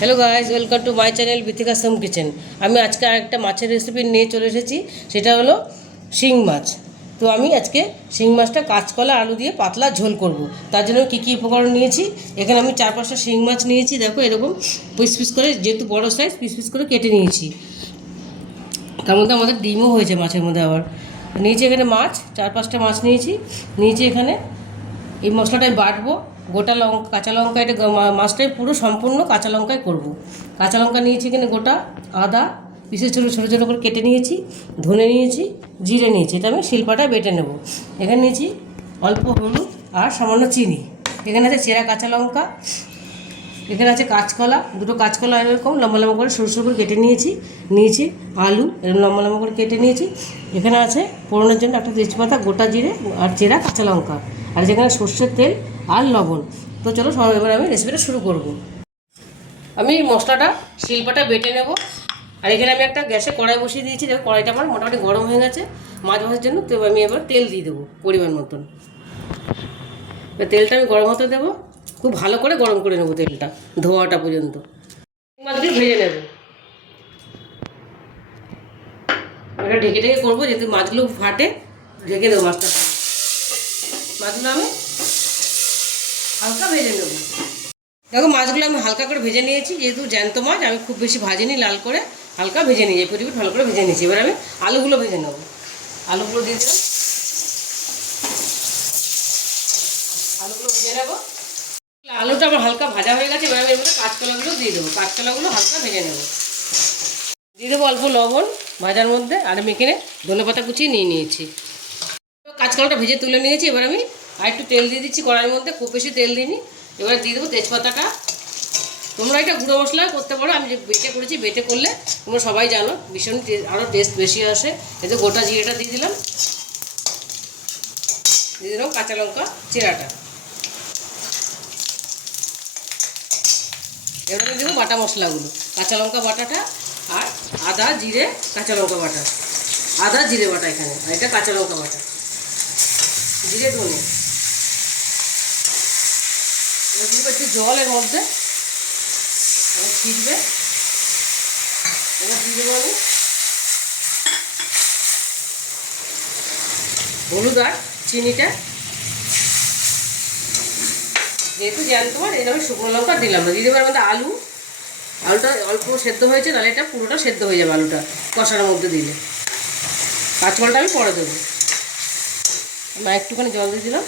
Hello guys, welcome to my channel Bithika some kitchen. আমি আজকে আরেকটা মাছের রেসিপি নিয়ে চলে এসেছি, সেটা হলো শিং মাছ। তো আমি আজকে শিং মাছটা কাঁচকলা আলু দিয়ে পাতলা ঝোল করব। তার জন্য কী কী উপকরণ নিয়েছি, এখানে আমি 4-5টা শিং মাছ নিয়েছি। দেখো এরকম পিস পিস করে, যেহেতু বড়ো সাইজ, পিস পিস করে কেটে নিয়েছি। তার মধ্যে আমাদের ডিমও হয়েছে মাছের মধ্যে। আবার নিয়েছি এখানে মাছ, 4-5টা মাছ নিয়েছি এখানে। এই মশলাটা আমি বাটবো। গোটা লঙ্কা, কাঁচা লঙ্কা, এটা মাছটাই পুরো সম্পূর্ণ কাঁচা লঙ্কায় করব। কাঁচা লঙ্কা নিয়েছি এখানে গোটা, আদা পিসে ছোটো ছোটো ছোটো করে কেটে নিয়েছি, ধনে নিয়েছি, জিরে নিয়েছি। এটা আমি শিলপাটায় বেটে নেব। এখানে নিয়েছি অল্প হলুদ আর সামান্য চিনি। এখানে আছে চেরা কাঁচা লঙ্কা, এখানে আছে কাঁচকলা, দুটো কাঁচকলা এরকম লম্বা লম্বা করে সরু সরু করে কেটে নিয়েছি আলু এরকম লম্বা লম্বা করে কেটে নিয়েছি। এখানে আছে ফোড়নের জন্য একটা তেজপাতা, গোটা জিরে আর চেরা কাঁচা লঙ্কা, আর যেখানে সর্ষের তেল আর লবণ। তো চলো সব, এবার আমি রেসিপিটা শুরু করব। আমি মশলাটা শিলপাটা বেটে নেব। আর এখানে আমি একটা গ্যাসে কড়াই বসিয়ে দিয়েছি। দেখো কড়াইটা আমার মোটামুটি গরম হয়ে গেছে মাছ ভাজার জন্য। তো আমি এবার তেল দিয়ে দেবো পরিমাণ মতন। তেলটা আমি গরম হতে দেবো, খুব ভালো করে গরম করে নেবো তেলটা, ধোয়াটা পর্যন্ত। মাছগুলো ভেজে নেব। এটা ঢেকে ঢেকে করবো, যেহেতু মাছগুলো ফাটে, ঢেকে দেবো মাছগুলো আমি হালকা ভেজে নেব। দেখো মাছগুলো আমি হালকা করে ভেজে নিয়েছি, যেহেতু জ্যান্ত মাছ আমি খুব বেশি ভাজিনি, লাল করে হালকা ভেজে নিয়েছি, পরিমাণ ভালো করে ভেজে নিয়েছি। এবার আমি আলুগুলো ভেজে নেব। আলুগুলো দিয়ে দিলাম, আলুগুলো ভেজে নেব। আলুটা আমার হালকা ভাজা হয়ে গেছে। এবার আমি এর মধ্যে কাঁচকলাগুলো দিয়ে দেবো। কাঁচকলাগুলো হালকা ভেজে নেব। দিয়ে দেবো অল্প লবণ ভাজার মধ্যে। আর আমি এখানে ধনেপাতা কুচিয়ে নিয়েছি। কাঁচকলাটা ভেজে তুলে নিয়েছি। এবার আমি আর একটু তেল দিয়ে দিচ্ছি কড়াইয়ের মধ্যে, খুব বেশি তেল দিইনি। এবার দিয়ে দেবো তেজপাতাটা। তোমরা এটা গুঁড়ো মশলা করতে পারো, আমি যে বেটে করেছি, বেটে করলে তোমরা সবাই জানো ভীষণ আরও টেস্ট বেশি আসে। এতে গোটা জিরেটা দিয়ে দিলাম কাঁচা লঙ্কা চেরাটা। এবার আমি দেবো বাটা মশলাগুলো, কাঁচা লঙ্কা বাটাটা আর আদা জিরে কাঁচা লঙ্কা বাটা, আদা জিরে বাটা এখানে, আর এটা কাঁচা লঙ্কা বাটা, জিরে ধনে। এবার দিব একটু জল এর মধ্যে, এবার ছিটবে। এবার দিয়ে দেবো আমি হলুদ আর চিনিটা। যেহেতু জ্যান্ত মাছ, এটা আমি শুকনো লঙ্কা দিলাম না। দিয়ে দেবো এর মধ্যে আলুটা অল্প সেদ্ধ হয়েছে, তাহলে এটা পুরোটা সেদ্ধ হয়ে যাবে আলুটা কষানোর মধ্যে দিলে। কাঁচকলাটা আমি পরে দেবো। আমি একটুখানি জল দিয়ে দিলাম।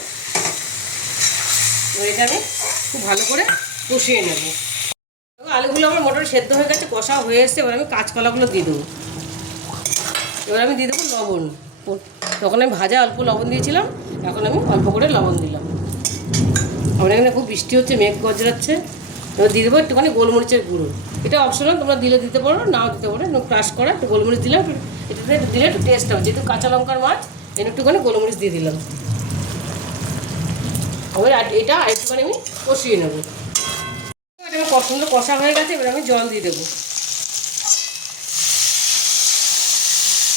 এটা আমি খুব ভালো করে কষিয়ে নেব। আলুগুলো আমার মোটামুটি সেদ্ধ হয়ে গেছে, কষা হয়ে এসছে। এবার আমি কাঁচকলাগুলো দিয়ে দেবো। এবার আমি দিয়ে দেবো লবণ। তখন আমি ভাজা অল্প লবণ দিয়েছিলাম, এখন আমি অল্প করে লবণ দিলাম। আমাদের এখানে খুব বৃষ্টি হচ্ছে, মেঘ গজরাচ্ছে। এবার দিয়ে দেবো একটুখানি গোলমরিচের গুঁড়ো। এটা অপশনাল, তোমরা দিলে দিতে পারো, নাও দিতে পারো। ক্রাশ করা একটু গোলমরিচ দিলাম, এটাতে দিলে একটু টেস্ট হবে। যেহেতু কাঁচা লঙ্কার মাছ, একটুখানি গোলমরিচ দিয়ে দিলাম। এবার এটা একটুখানি আমি কষিয়ে নেবো। এটা সুন্দর কষা হয়ে গেছে। এবার আমি জল দিয়ে দেবো।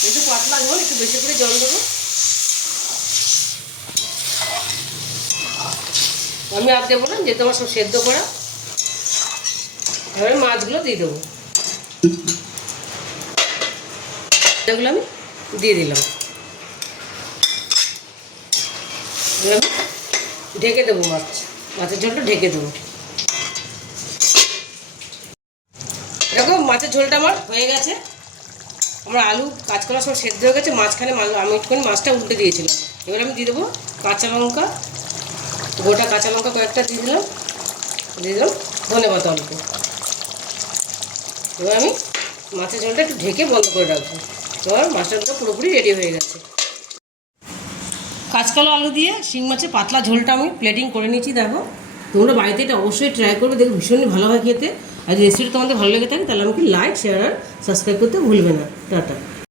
একটু পাতলা ঝোল, একটু বেশি করে জল দেবো। আমি আর দেবো না, যেহেতু আমার সব সেদ্ধ করা। এবারে মাছগুলো দিয়ে দেবো। এগুলো আমি দিয়ে দিলাম। ঢেকে দেবো, মাছের ঝোলটা ঢেকে দেবো। এরকম মাছের ঝোলটা আমার হয়ে গেছে। আমার আলু কাঁচকলা সব সেদ্ধ হয়ে গেছে। মাঝখানে আমি একটুখানি মাছটা উল্টে দিয়েছিলাম। এবার আমি দিয়ে দেবো কাঁচা লঙ্কা, গোটা কাঁচা লঙ্কা কয়েকটা দিয়ে দিলাম ধনেপাতা অল্প। এবার আমি মাছের ঝোলটা একটু ঢেকে বন্ধ করে রাখবো। এবার মাছটা পুরোপুরি রেডি হয়ে গেছে। কাঁচকলা আলু দিয়ে শিং মাছের পাতলা ঝোলটা আমি প্লেটিং করে নিয়েছি। দেখো তোমরা বাড়িতে এটা অবশ্যই ট্রাই করবে, দেখো ভীষণই ভালো হয় খেতে। আর রেসিপিটা তোমাদের ভালো লেগে থাকে, তাহলে আমাকে লাইক, শেয়ার আর সাবস্ক্রাইব করতে ভুলবে না। টাটা।